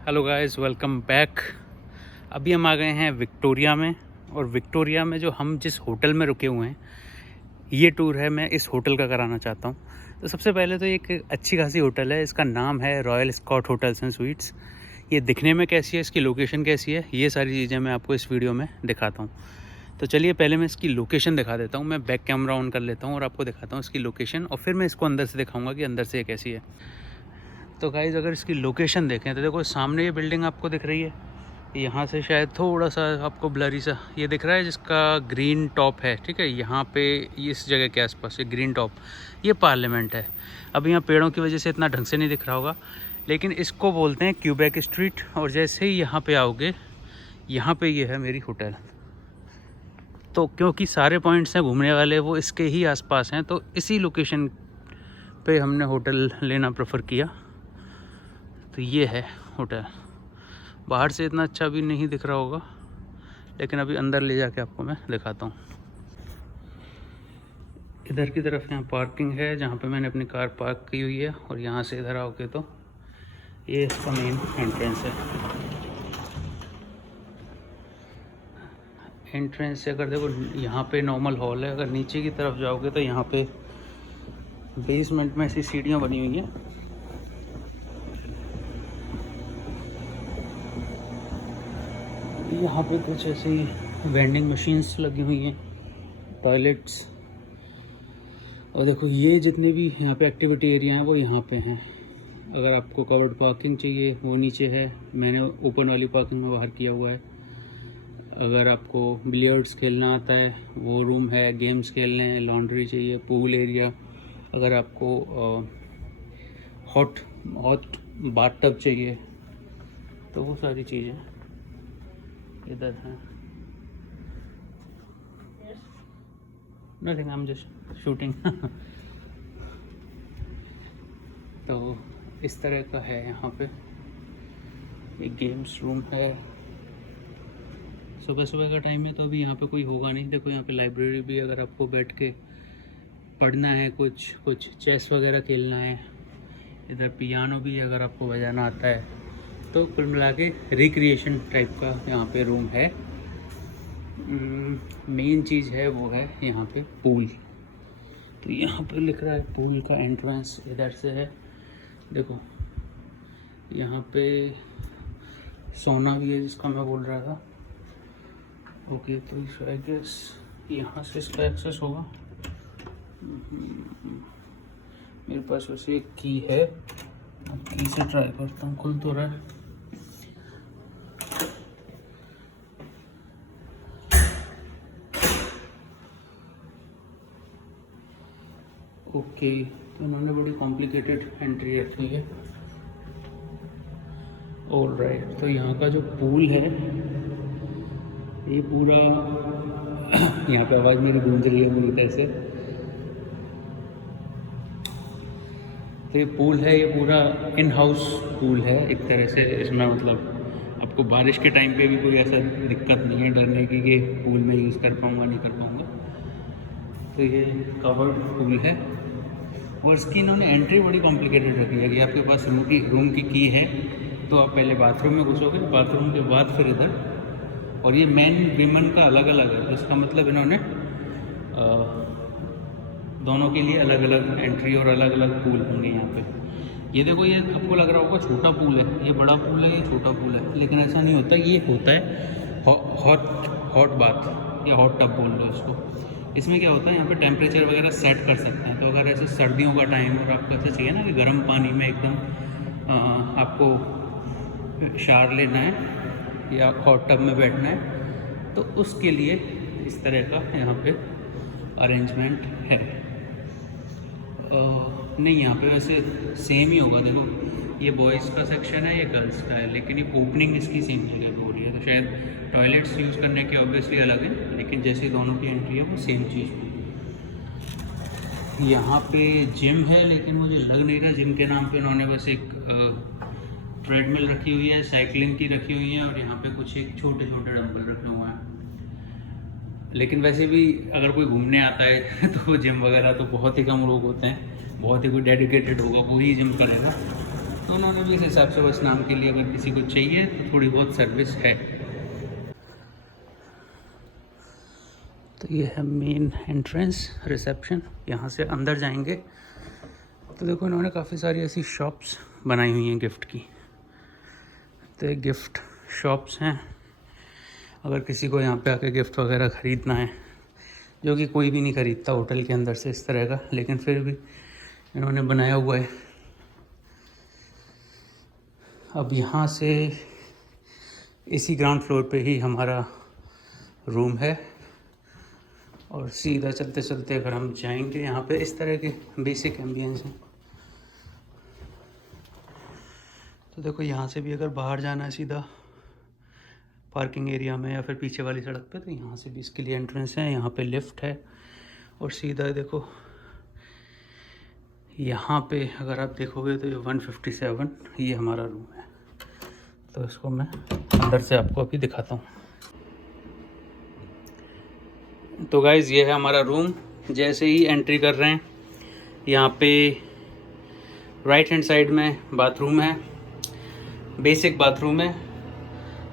Hello guys, welcome back. अभी हम आ गए हैं विक्टोरिया में। और विक्टोरिया में जो हम जिस होटल में रुके हुए हैं, ये टूर है मैं इस होटल का कराना चाहता हूँ। तो सबसे पहले तो एक अच्छी खासी होटल है, इसका नाम है Royal Scot Hotels and Suites. ये दिखने में कैसी है, इसकी लोकेशन कैसी है, ये सारी चीज़ें मैं आपको इस वीडियो में दिखाता हूँ। तो चलिए पहले मैं इसकी लोकेशन दिखा देता हूँ। मैं बैक कैमरा ऑन कर लेता हूँ और आपको दिखाता हूँ इसकी लोकेशन, और फिर मैं इसको अंदर से दिखाऊँगा कि अंदर से ये कैसी है। तो गाइज़, अगर इसकी लोकेशन देखें तो देखो सामने ये बिल्डिंग आपको दिख रही है। यहाँ से शायद थोड़ा सा आपको ब्लरी सा ये दिख रहा है, जिसका ग्रीन टॉप है, ठीक है। यहाँ पे इस जगह के आसपास ये ग्रीन टॉप, ये पार्लियामेंट है। अब यहाँ पेड़ों की वजह से इतना ढंग से नहीं दिख रहा होगा, लेकिन इसको बोलते हैं क्यूबेक स्ट्रीट। और जैसे ही यहाँ पे आओगे, यहाँ पे ये है मेरी होटल। तो क्योंकि सारे पॉइंट्स हैं घूमने वाले वो इसके ही आसपास हैं, तो इसी लोकेशन पे हमने होटल लेना प्रेफर किया। तो ये है होटल। बाहर से इतना अच्छा भी नहीं दिख रहा होगा, लेकिन अभी अंदर ले जाके आपको मैं दिखाता हूँ। इधर की तरफ यहाँ पार्किंग है, जहाँ पे मैंने अपनी कार पार्क की हुई है। और यहाँ से इधर आओगे तो ये इसका मेन एंट्रेंस है। एंट्रेंस से अगर देखो, यहाँ पे नॉर्मल हॉल है। अगर नीचे की तरफ जाओगे तो यहाँ पे बेसमेंट में ऐसी सीढ़ियाँ बनी हुई हैं। यहाँ पे कुछ ऐसी वेंडिंग मशीन्स लगी हुई हैं, टॉयलेट्स। और देखो ये जितने भी यहाँ पे एक्टिविटी एरिया हैं वो यहाँ पे हैं। अगर आपको कवर्ड पार्किंग चाहिए वो नीचे है, मैंने ओपन वाली पार्किंग में बाहर किया हुआ है। अगर आपको बिलियर्ड्स खेलना आता है वो रूम है, गेम्स खेलने हैं, लॉन्ड्री चाहिए, पूल एरिया। अगर आपको हॉट बाथ टब चाहिए तो वो सारी चीज़ें इधर हैं। Nothing, I am just shooting. तो इस तरह का है यहाँ पे। एक गेम्स रूम है। सुबह सुबह का टाइम है तो अभी यहाँ पे कोई होगा नहीं। देखो यहाँ पे लाइब्रेरी भी, अगर आपको बैठ के पढ़ना है, कुछ चेस वगैरह खेलना है। इधर पियानो भी है अगर आपको बजाना आता है। तो कुल मिला के रिक्रिएशन टाइप का यहाँ पे रूम है। मेन चीज़ है वो है यहाँ पे पूल। तो यहाँ पे लिख रहा है पूल का एंट्रेंस इधर से है। देखो यहाँ पे सोना भी है, जिसका मैं बोल रहा था। ओके, तो आई गेस यहाँ से इसका एक्सेस होगा। मेरे पास वैसे एक की है, की से ट्राई करता हूँ। खुल तो रहा है। ओके, तो उन्होंने बड़ी कॉम्प्लिकेटेड एंट्री रखी है। ऑल राइट, तो यहाँ का जो पूल है ये पूरा यहाँ पे आवाज़ मेरी गूंज रही है पूरी तरह से। तो ये पूल है, ये पूरा इन हाउस पूल है एक तरह से। इसमें मतलब आपको बारिश के टाइम पे भी कोई ऐसा दिक्कत नहीं है डरने की कि पूल में यूज़ कर पाऊँगा नहीं कर पाऊँगा। तो ये कवर्ड पूल है। और इसकी इन्होंने एंट्री बड़ी कॉम्प्लिकेटेड रखी है कि आपके पास रूम की की है तो आप पहले बाथरूम में घुसोगे, बाथरूम के बाद फिर इधर। और ये मेन वीमेन का अलग अलग है, तो इसका मतलब इन्होंने दोनों के लिए अलग अलग एंट्री और अलग अलग पूल होंगे यहाँ पे। ये देखो, ये आपको लग रहा होगा छोटा पूल है, ये बड़ा पूल है, ये छोटा पूल है, लेकिन ऐसा नहीं होता। ये होता है हॉट बाथ या हॉट टब बोल लो इसको। इसमें क्या होता है, यहाँ पे टेम्परेचर वगैरह सेट कर सकते हैं। तो अगर ऐसे सर्दियों का टाइम और आपको ऐसा चाहिए ना कि गर्म पानी में एकदम आपको शावर लेना है या हॉट टब में बैठना है, तो उसके लिए इस तरह का यहाँ पे अरेंजमेंट है। नहीं, यहाँ पे वैसे सेम ही होगा। देखो ये बॉयज़ का सेक्शन है, ये गर्ल्स का है, लेकिन ये ओपनिंग इसकी सेम जगह पे हो रही है। तो शायद टॉयलेट्स यूज़ करने के ऑब्वियसली अलग है, लेकिन जैसे दोनों की एंट्री है वो सेम चीज़ है। यहाँ पे जिम है, लेकिन मुझे लग नहीं रहा जिम के नाम पे उन्होंने बस एक ट्रेडमिल रखी हुई है, साइकिलिंग की रखी हुई है, और यहाँ पे कुछ एक छोटे छोटे डंबल रखे हुए हैं। लेकिन वैसे भी अगर कोई घूमने आता है तो जिम वगैरह तो बहुत ही कम लोग होते हैं, बहुत ही कोई डेडिकेटेड होगा वो ही जिम करेगा। तो उन्होंने भी इस हिसाब से बस नाम के लिए अगर किसी को चाहिए तो थोड़ी बहुत सर्विस है। तो ये है मेन एंट्रेंस, रिसेप्शन। यहाँ से अंदर जाएंगे तो देखो इन्होंने काफ़ी सारी ऐसी शॉप्स बनाई हुई हैं गिफ्ट की। तो ये गिफ्ट शॉप्स हैं, अगर किसी को यहाँ पे आके गिफ्ट वगैरह ख़रीदना है, जो कि कोई भी नहीं ख़रीदता होटल के अंदर से इस तरह का, लेकिन फिर भी इन्होंने बनाया हुआ है। अब यहाँ से इसी ग्राउंड फ्लोर पे ही हमारा रूम है और सीधा चलते चलते अगर हम जाएंगे यहाँ पे इस तरह के बेसिक एम्बियंस हैं। तो देखो यहाँ से भी अगर बाहर जाना है सीधा पार्किंग एरिया में या फिर पीछे वाली सड़क पे, तो यहाँ से भी इसके लिए एंट्रेंस है। यहाँ पे लिफ्ट है और सीधा देखो यहाँ पे अगर आप देखोगे तो ये 157 ये हमारा रूम है। तो इसको मैं अंदर से आपको अभी दिखाता हूँ। तो गाइज़ ये है हमारा रूम। जैसे ही एंट्री कर रहे हैं यहाँ पे राइट हैंड साइड में बाथरूम है, बेसिक बाथरूम है।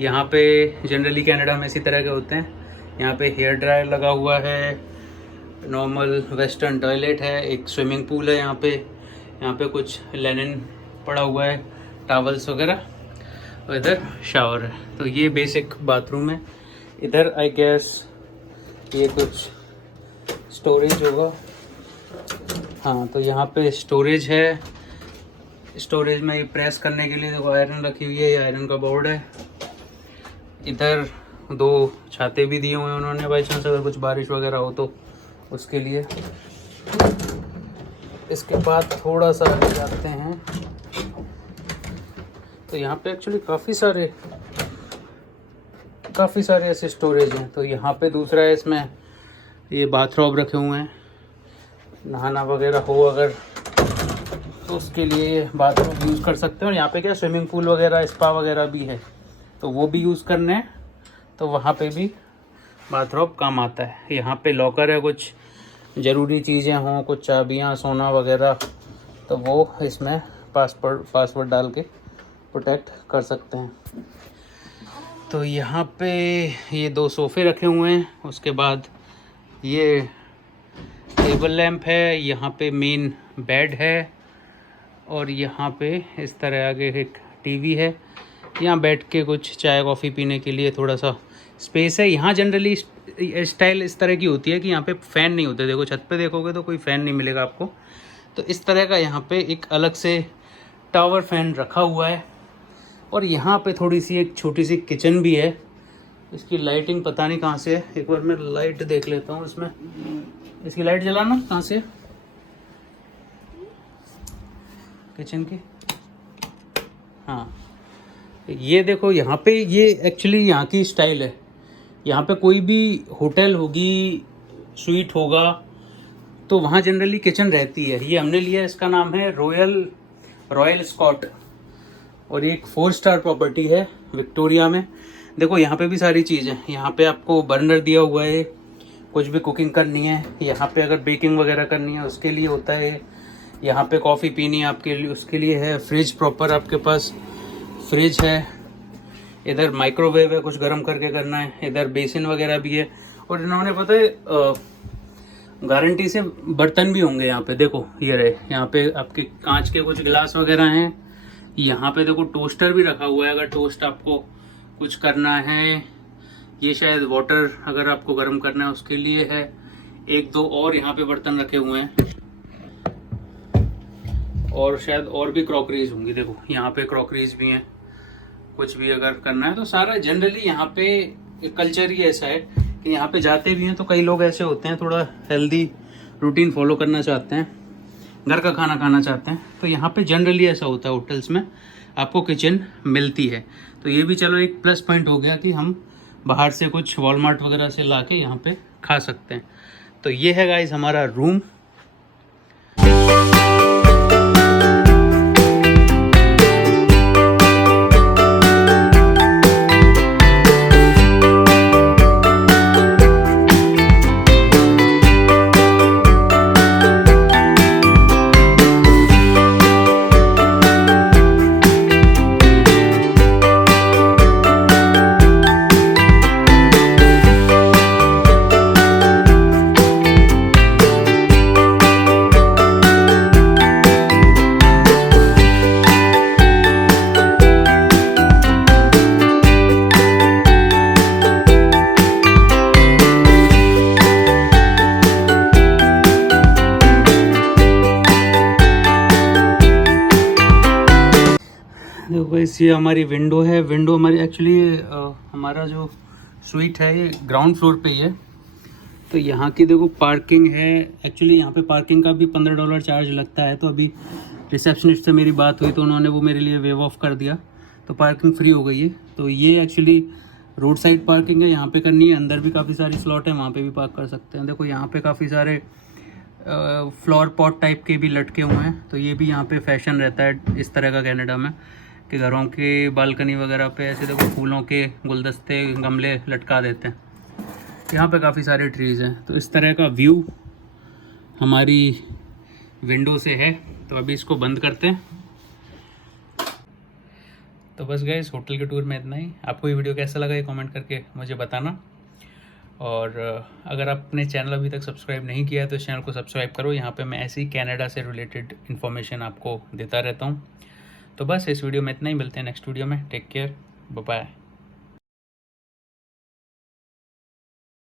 यहाँ पे जनरली कनाडा में इसी तरह के होते हैं। यहाँ पे हेयर ड्रायर लगा हुआ है, नॉर्मल वेस्टर्न टॉयलेट है, एक स्विमिंग पूल है यहाँ पे कुछ लिनन पड़ा हुआ है, टॉवल्स वगैरह, और इधर शावर है। तो ये बेसिक बाथरूम है। इधर आई गेस ये कुछ स्टोरेज होगा। हाँ, तो यहाँ पे स्टोरेज है। स्टोरेज में ये प्रेस करने के लिए देखो आयरन रखी हुई है, ये आयरन का बोर्ड है। इधर 2 छाते भी दिए हुए हैं उन्होंने, बाई चांस अगर कुछ बारिश वगैरह हो तो उसके लिए। इसके बाद थोड़ा सा आगे जाते हैं तो यहाँ पे एक्चुअली काफ़ी सारे ऐसे स्टोरेज हैं। तो यहाँ पे दूसरा है, इसमें ये बाथरोब रखे हुए हैं, नहाना वगैरह हो अगर तो उसके लिए बाथरूम यूज़ कर सकते हैं। और यहाँ पे क्या स्विमिंग पूल वगैरह, स्पा वगैरह भी है, तो वो भी यूज़ करने हैं, तो वहाँ पे भी बाथरोब काम आता है। यहाँ पे लॉकर है, कुछ ज़रूरी चीज़ें हों, कुछ चाबियाँ, सोना वगैरह, तो वो इसमें पासवर्ड डाल के प्रोटेक्ट कर सकते हैं। तो यहाँ पे ये 2 सोफ़े रखे हुए हैं। उसके बाद ये टेबल लैंप है, यहाँ पे मेन बेड है और यहाँ पे इस तरह आगे एक टीवी है। यहाँ बैठ के कुछ चाय कॉफ़ी पीने के लिए थोड़ा सा स्पेस है। यहाँ जनरली स्टाइल इस तरह की होती है कि यहाँ पे फ़ैन नहीं होते। देखो छत पे देखोगे तो कोई फ़ैन नहीं मिलेगा आपको। तो इस तरह का यहाँ पे एक अलग से टावर फैन रखा हुआ है। और यहाँ पे थोड़ी सी एक छोटी सी किचन भी है। इसकी लाइटिंग पता नहीं कहाँ से है, एक बार मैं लाइट देख लेता हूँ इसमें। इसकी लाइट जलाना कहाँ से है किचन की? हाँ, ये देखो यहाँ पे ये एक्चुअली यहाँ की स्टाइल है। यहाँ पे कोई भी होटल होगी, स्वीट होगा, तो वहाँ जनरली किचन रहती है। ये हमने लिया, इसका नाम है रॉयल स्कॉट और ये एक 4 स्टार प्रॉपर्टी है विक्टोरिया में। देखो यहाँ पे भी सारी चीज़ है। यहाँ पे आपको बर्नर दिया हुआ है, कुछ भी कुकिंग करनी है। यहाँ पे अगर बेकिंग वगैरह करनी है उसके लिए होता है। यहाँ पे कॉफ़ी पीनी है आपके लिए, उसके लिए है। फ्रिज प्रॉपर आपके पास फ्रिज है। इधर माइक्रोवेव है, कुछ गर्म करके करना है। इधर बेसिन वगैरह भी है। और इन्होंने पता है गारंटी से बर्तन भी होंगे यहाँ पे। देखो ये रहे, यहाँ पे आपके कांच के कुछ गिलास वगैरह हैं। यहाँ पे देखो टोस्टर भी रखा हुआ है, अगर टोस्ट आपको कुछ करना है। ये शायद वाटर अगर आपको गर्म करना है उसके लिए है। 1-2 और यहाँ पे बर्तन रखे हुए हैं और शायद और भी क्रॉकरीज होंगी। देखो यहाँ पे क्रॉकरीज भी हैं, कुछ भी अगर करना है तो सारा। जनरली यहाँ पे कल्चर ही ऐसा है कि यहाँ पे जाते भी हैं तो कई लोग ऐसे होते हैं, थोड़ा हेल्दी रूटीन फॉलो करना चाहते हैं, घर का खाना खाना चाहते हैं। तो यहाँ पे जनरली ऐसा होता है, होटल्स में आपको किचन मिलती है। तो ये भी चलो एक प्लस पॉइंट हो गया कि हम बाहर से कुछ वॉलमार्ट वगैरह से ला के यहाँ पे खा सकते हैं। तो ये है गाइस हमारा रूम। देखो गाइस, ये हमारी विंडो है। विंडो हमारी एक्चुअली हमारा जो स्वीट है ये ग्राउंड फ्लोर पे ही है। तो यहाँ की देखो पार्किंग है। एक्चुअली यहाँ पे पार्किंग का भी $15 चार्ज लगता है। तो अभी रिसेप्शनिस्ट से मेरी बात हुई तो उन्होंने वो मेरे लिए वेव ऑफ कर दिया, तो पार्किंग फ्री हो गई है। तो ये एक्चुअली रोड साइड पार्किंग है, यहाँ पे करनी है। अंदर भी काफ़ी सारी स्लॉट है, वहाँ पे भी पार्क कर सकते हैं। देखो यहाँ पे काफ़ी सारे फ्लावर पॉट टाइप के भी लटके हुए हैं। तो ये भी यहाँ पे फैशन रहता है इस तरह का कनाडा में, कि घरों के बालकनी वगैरह पे ऐसे देखो फूलों के गुलदस्ते गमले लटका देते हैं। यहाँ पे काफ़ी सारे ट्रीज़ हैं। तो इस तरह का व्यू हमारी विंडो से है। तो अभी इसको बंद करते हैं। तो बस गए इस होटल के टूर में इतना ही। आपको ये वीडियो कैसा लगा ये कमेंट करके मुझे बताना। और अगर आपने चैनल अभी तक सब्सक्राइब नहीं किया है तो इस चैनल को सब्सक्राइब करो। यहाँ पे मैं ऐसी कनाडा से रिलेटेड इन्फॉर्मेशन आपको देता रहता हूँ। तो बस इस वीडियो में इतना ही। मिलते हैं नेक्स्ट वीडियो में। Take care, bye bye.